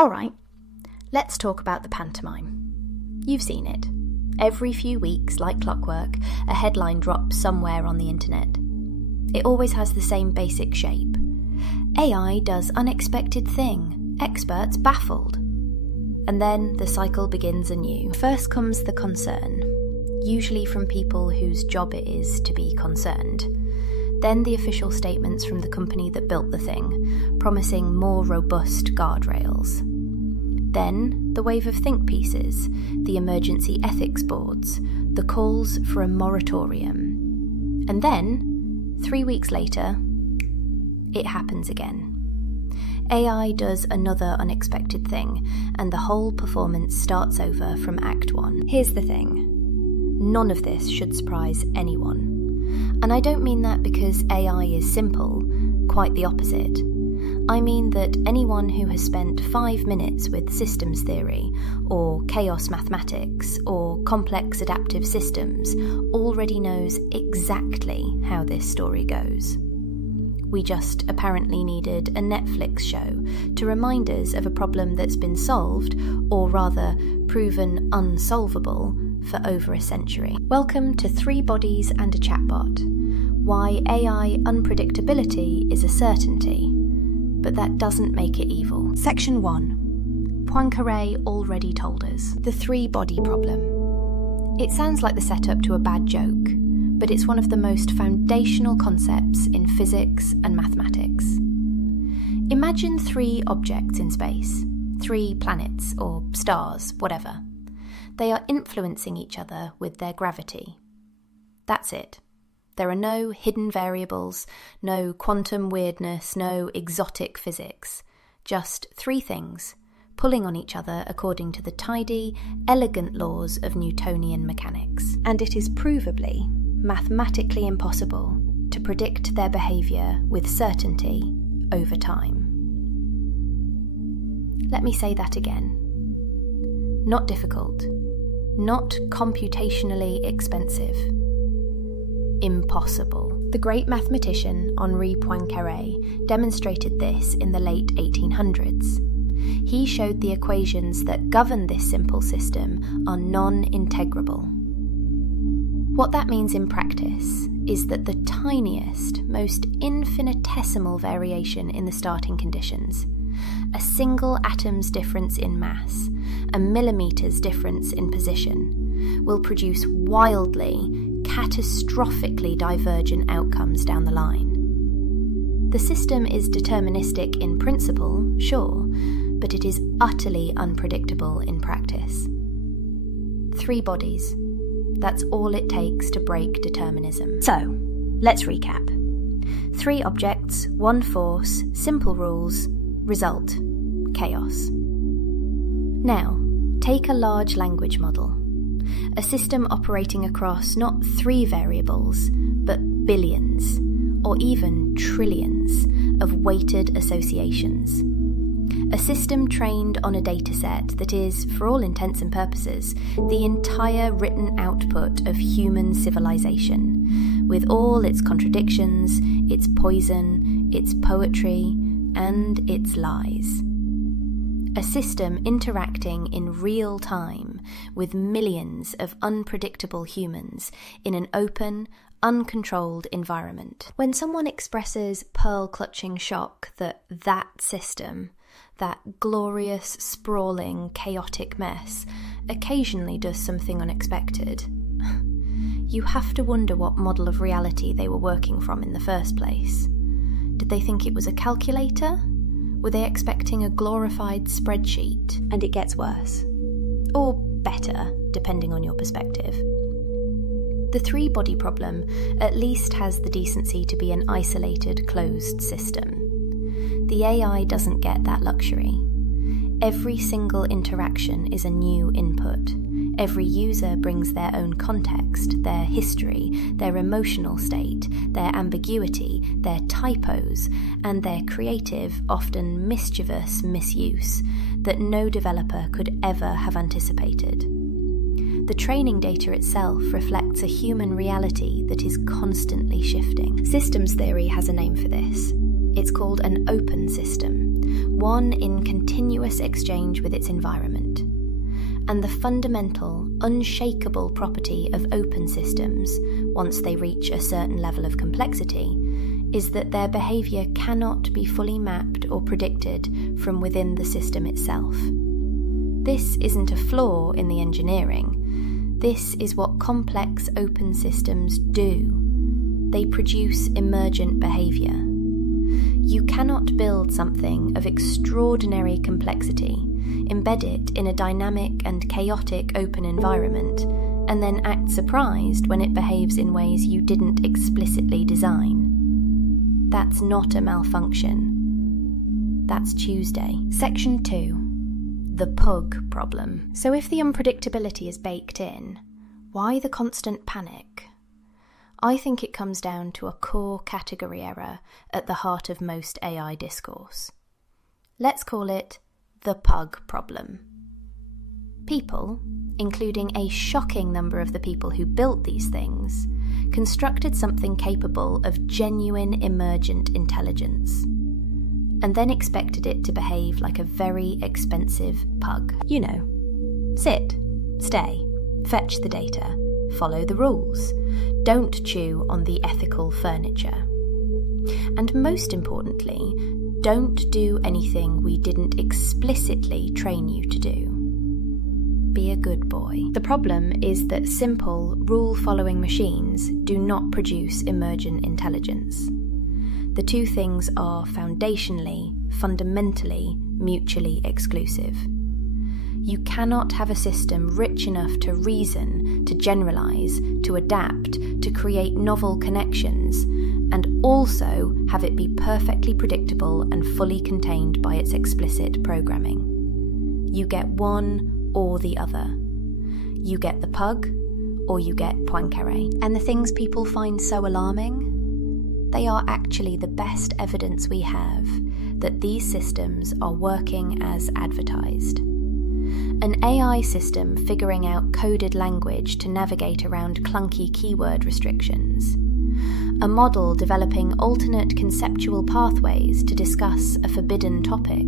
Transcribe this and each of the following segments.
Alright, let's talk about the pantomime. You've seen it. Every few weeks, like clockwork, a headline drops somewhere on the internet. It always has the same basic shape. AI does unexpected thing. Experts baffled. And then the cycle begins anew. First comes the concern, usually from people whose job it is to be concerned. Then the official statements from the company that built the thing, promising more robust guardrails. Then the wave of think pieces, the emergency ethics boards, the calls for a moratorium. And then, 3 weeks later, it happens again. AI does another unexpected thing, and the whole performance starts over from Act 1. Here's the thing. None of this should surprise anyone. And I don't mean that because AI is simple, quite the opposite. I mean that anyone who has spent 5 minutes with systems theory, or chaos mathematics, or complex adaptive systems already knows exactly how this story goes. We just apparently needed a Netflix show to remind us of a problem that's been solved, or rather proven unsolvable, for over a century. Welcome to 3 Bodies and a Chatbot. Why AI unpredictability is a certainty, but that doesn't make it evil. Section 1. Poincaré already told us. The 3-body problem. It sounds like the setup to a bad joke, but it's one of the most foundational concepts in physics and mathematics. Imagine 3 objects in space, 3 planets or stars, whatever. They are influencing each other with their gravity. That's it. There are no hidden variables, no quantum weirdness, no exotic physics. Just 3 things, pulling on each other according to the tidy, elegant laws of Newtonian mechanics. And it is provably, mathematically impossible to predict their behaviour with certainty over time. Let me say that again. Not difficult, not computationally expensive. Impossible. The great mathematician Henri Poincaré demonstrated this in the late 1800s. He showed the equations that govern this simple system are non-integrable. What that means in practice is that the tiniest, most infinitesimal variation in the starting conditions, a single atom's difference in mass, a millimeter's difference in position, will produce wildly, catastrophically divergent outcomes down the line. The system is deterministic in principle, sure, but it is utterly unpredictable in practice. 3 bodies. That's all it takes to break determinism. So, let's recap. 3 objects, 1 force, simple rules, result, chaos. Now, take a large language model. A system operating across not 3 variables, but billions, or even trillions, of weighted associations. A system trained on a dataset that is, for all intents and purposes, the entire written output of human civilization, with all its contradictions, its poison, its poetry, and its lies. A system interacting in real time with millions of unpredictable humans in an open, uncontrolled environment. When someone expresses pearl-clutching shock that system, that glorious, sprawling, chaotic mess, occasionally does something unexpected, you have to wonder what model of reality they were working from in the first place. Did they think it was a calculator? Were they expecting a glorified spreadsheet? And it gets worse. Or better, depending on your perspective. The 3-body problem at least has the decency to be an isolated, closed system. The AI doesn't get that luxury. Every single interaction is a new input. Every user brings their own context, their history, their emotional state, their ambiguity, their typos, and their creative, often mischievous misuse that no developer could ever have anticipated. The training data itself reflects a human reality that is constantly shifting. Systems theory has a name for this: It's called an open system, one in continuous exchange with its environment. And the fundamental, unshakable property of open systems, once they reach a certain level of complexity, is that their behaviour cannot be fully mapped or predicted from within the system itself. This isn't a flaw in the engineering. This is what complex open systems do. They produce emergent behaviour. You cannot build something of extraordinary complexity, embed it in a dynamic and chaotic open environment, and then act surprised when it behaves in ways you didn't explicitly design. That's not a malfunction. That's Tuesday. Section 2. The pug problem. So if the unpredictability is baked in, why the constant panic? I think it comes down to a core category error at the heart of most AI discourse. Let's call it the pug problem. People, including a shocking number of the people who built these things, constructed something capable of genuine emergent intelligence, and then expected it to behave like a very expensive pug. You know, sit, stay, fetch the data, follow the rules, don't chew on the ethical furniture. And most importantly, don't do anything we didn't explicitly train you to do. Be a good boy. The problem is that simple, rule-following machines do not produce emergent intelligence. The two things are foundationally, fundamentally, mutually exclusive. You cannot have a system rich enough to reason, to generalise, to adapt, to create novel connections, and also have it be perfectly predictable and fully contained by its explicit programming. You get one or the other. You get the pug, or you get Poincaré. And the things people find so alarming? They are actually the best evidence we have that these systems are working as advertised. An AI system figuring out coded language to navigate around clunky keyword restrictions. A model developing alternate conceptual pathways to discuss a forbidden topic.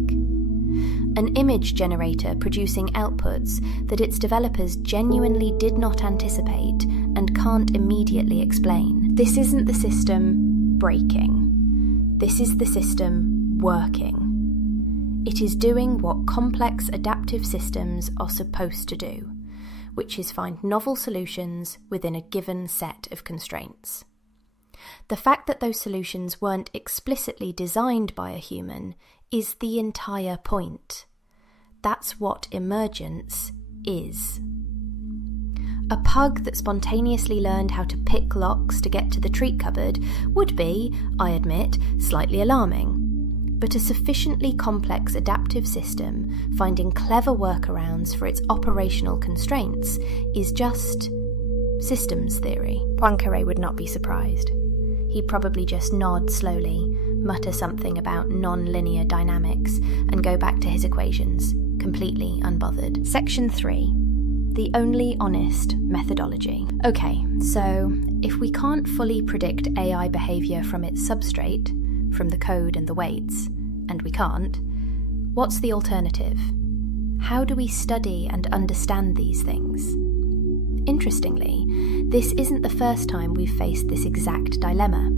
An image generator producing outputs that its developers genuinely did not anticipate and can't immediately explain. This isn't the system breaking. This is the system working. It is doing what complex adaptive systems are supposed to do, which is find novel solutions within a given set of constraints. The fact that those solutions weren't explicitly designed by a human is the entire point. That's what emergence is. A pug that spontaneously learned how to pick locks to get to the treat cupboard would be, I admit, slightly alarming. But a sufficiently complex adaptive system finding clever workarounds for its operational constraints is just systems theory. Poincaré would not be surprised. He'd probably just nod slowly, mutter something about non-linear dynamics, and go back to his equations, completely unbothered. Section 3. The only honest methodology. Okay, so if we can't fully predict AI behaviour from its substrate, from the code and the weights, and we can't, what's the alternative? How do we study and understand these things? Interestingly, this isn't the first time we've faced this exact dilemma.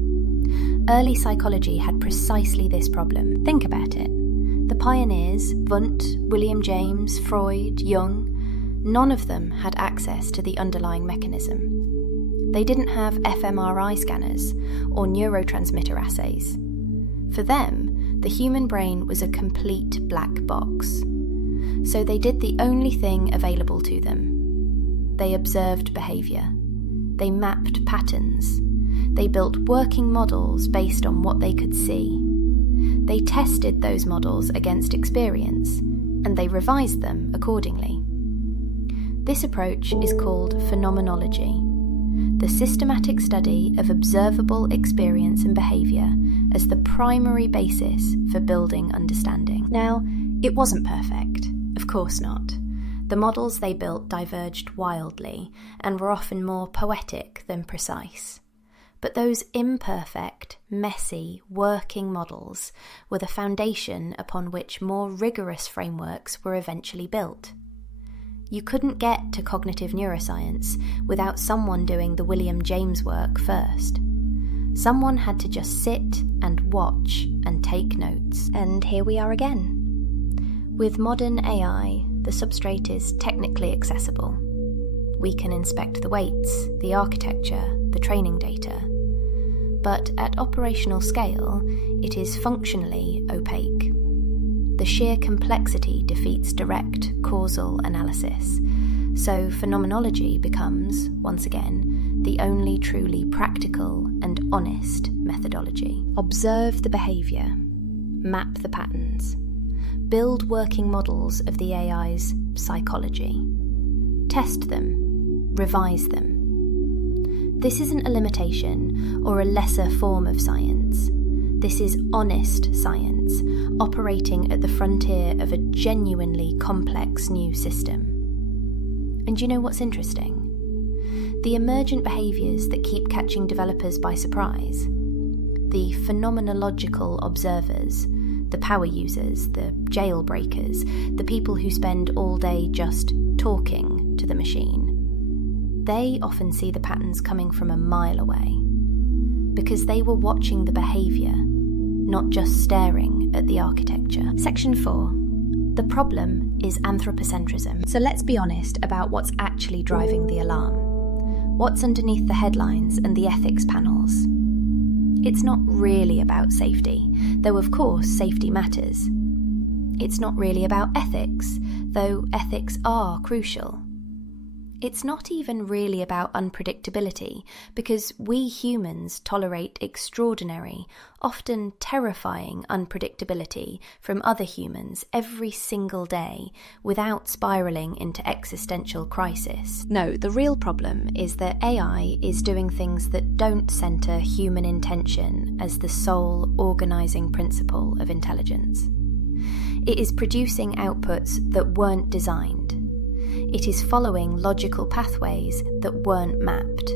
Early psychology had precisely this problem. Think about it. The pioneers, Wundt, William James, Freud, Jung, none of them had access to the underlying mechanism. They didn't have fMRI scanners or neurotransmitter assays. For them, the human brain was a complete black box. So they did the only thing available to them. They observed behaviour. They mapped patterns. They built working models based on what they could see. They tested those models against experience, and they revised them accordingly. This approach is called phenomenology, the systematic study of observable experience and behaviour as the primary basis for building understanding. Now, it wasn't perfect, of course not. The models they built diverged wildly and were often more poetic than precise. But those imperfect, messy, working models were the foundation upon which more rigorous frameworks were eventually built. You couldn't get to cognitive neuroscience without someone doing the William James work first. Someone had to just sit and watch and take notes. And here we are again. With modern AI, the substrate is technically accessible. We can inspect the weights, the architecture, the training data. But at operational scale, it is functionally opaque. The sheer complexity defeats direct causal analysis, so phenomenology becomes, once again, the only truly practical and honest methodology. Observe the behaviour, map the patterns, build working models of the AI's psychology, test them, revise them. This isn't a limitation or a lesser form of science. This is honest science, operating at the frontier of a genuinely complex new system. And you know what's interesting? The emergent behaviours that keep catching developers by surprise, the phenomenological observers, the power users, the jailbreakers, the people who spend all day just talking to the machine, they often see the patterns coming from a mile away, because they were watching the behaviour, not just staring at the architecture. Section 4. The problem is anthropocentrism. So let's be honest about what's actually driving the alarm. What's underneath the headlines and the ethics panels? It's not really about safety, though of course safety matters. It's not really about ethics, though ethics are crucial. It's not even really about unpredictability, because we humans tolerate extraordinary, often terrifying unpredictability from other humans every single day without spiralling into existential crisis. No, the real problem is that AI is doing things that don't centre human intention as the sole organising principle of intelligence. It is producing outputs that weren't designed. It is following logical pathways that weren't mapped.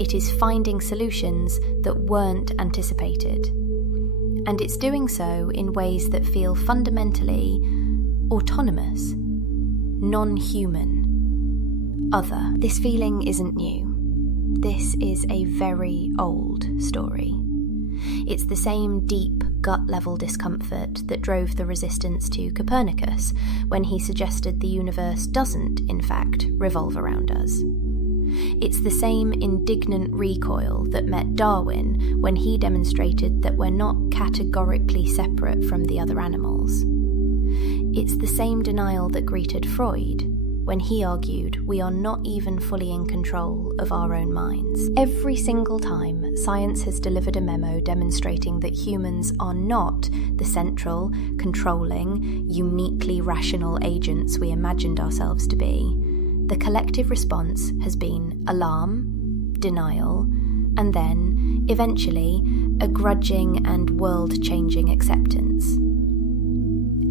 It is finding solutions that weren't anticipated. And it's doing so in ways that feel fundamentally autonomous, non-human, other. This feeling isn't new. This is a very old story. It's the same deep, gut-level discomfort that drove the resistance to Copernicus when he suggested the universe doesn't, in fact, revolve around us. It's the same indignant recoil that met Darwin when he demonstrated that we're not categorically separate from the other animals. It's the same denial that greeted Freud when he argued we are not even fully in control of our own minds. Every single time, science has delivered a memo demonstrating that humans are not the central, controlling, uniquely rational agents we imagined ourselves to be, the collective response has been alarm, denial, and then, eventually, a grudging and world-changing acceptance.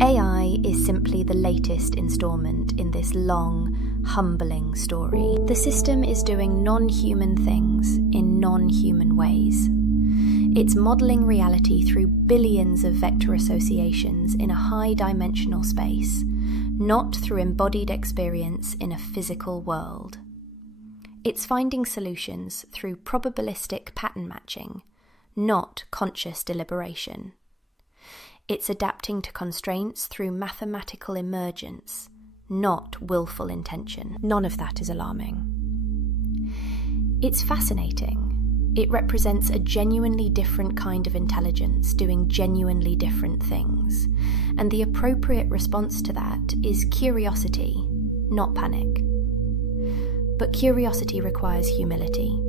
AI is simply the latest instalment in this long, humbling story. The system is doing non-human things in non-human ways. It's modelling reality through billions of vector associations in a high-dimensional space, not through embodied experience in a physical world. It's finding solutions through probabilistic pattern matching, not conscious deliberation. It's adapting to constraints through mathematical emergence, not willful intention. None of that is alarming. It's fascinating. It represents a genuinely different kind of intelligence doing genuinely different things. And the appropriate response to that is curiosity, not panic. But curiosity requires humility.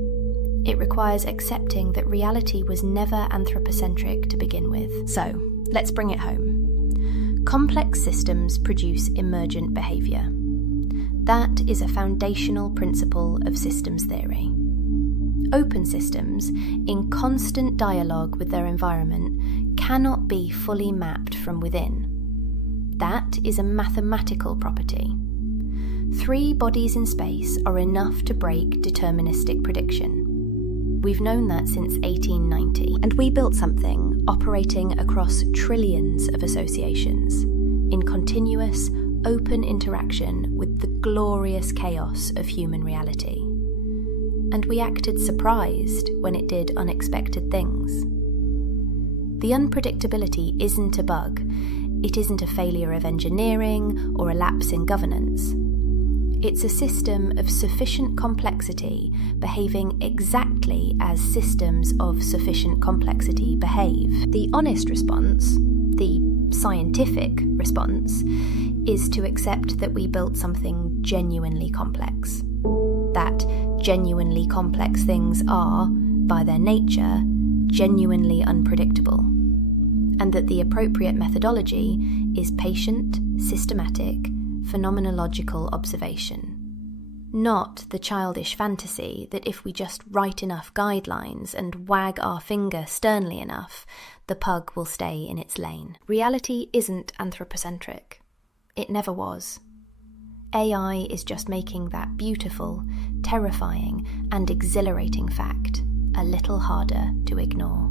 It requires accepting that reality was never anthropocentric to begin with. So, let's bring it home. Complex systems produce emergent behaviour. That is a foundational principle of systems theory. Open systems, in constant dialogue with their environment, cannot be fully mapped from within. That is a mathematical property. 3 bodies in space are enough to break deterministic prediction. We've known that since 1890, and we built something operating across trillions of associations, in continuous, open interaction with the glorious chaos of human reality. And we acted surprised when it did unexpected things. The unpredictability isn't a bug. It isn't a failure of engineering or a lapse in governance. It's a system of sufficient complexity behaving exactly as systems of sufficient complexity behave. The honest response, the scientific response, is to accept that we built something genuinely complex. That genuinely complex things are, by their nature, genuinely unpredictable, and that the appropriate methodology is patient, systematic, phenomenological observation, not the childish fantasy that if we just write enough guidelines and wag our finger sternly enough, the pug will stay in its lane. Reality isn't anthropocentric. It never was. AI is just making that beautiful, terrifying, and exhilarating fact a little harder to ignore.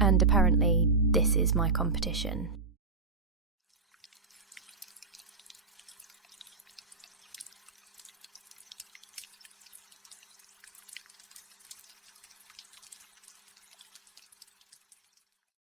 And apparently, this is my competition.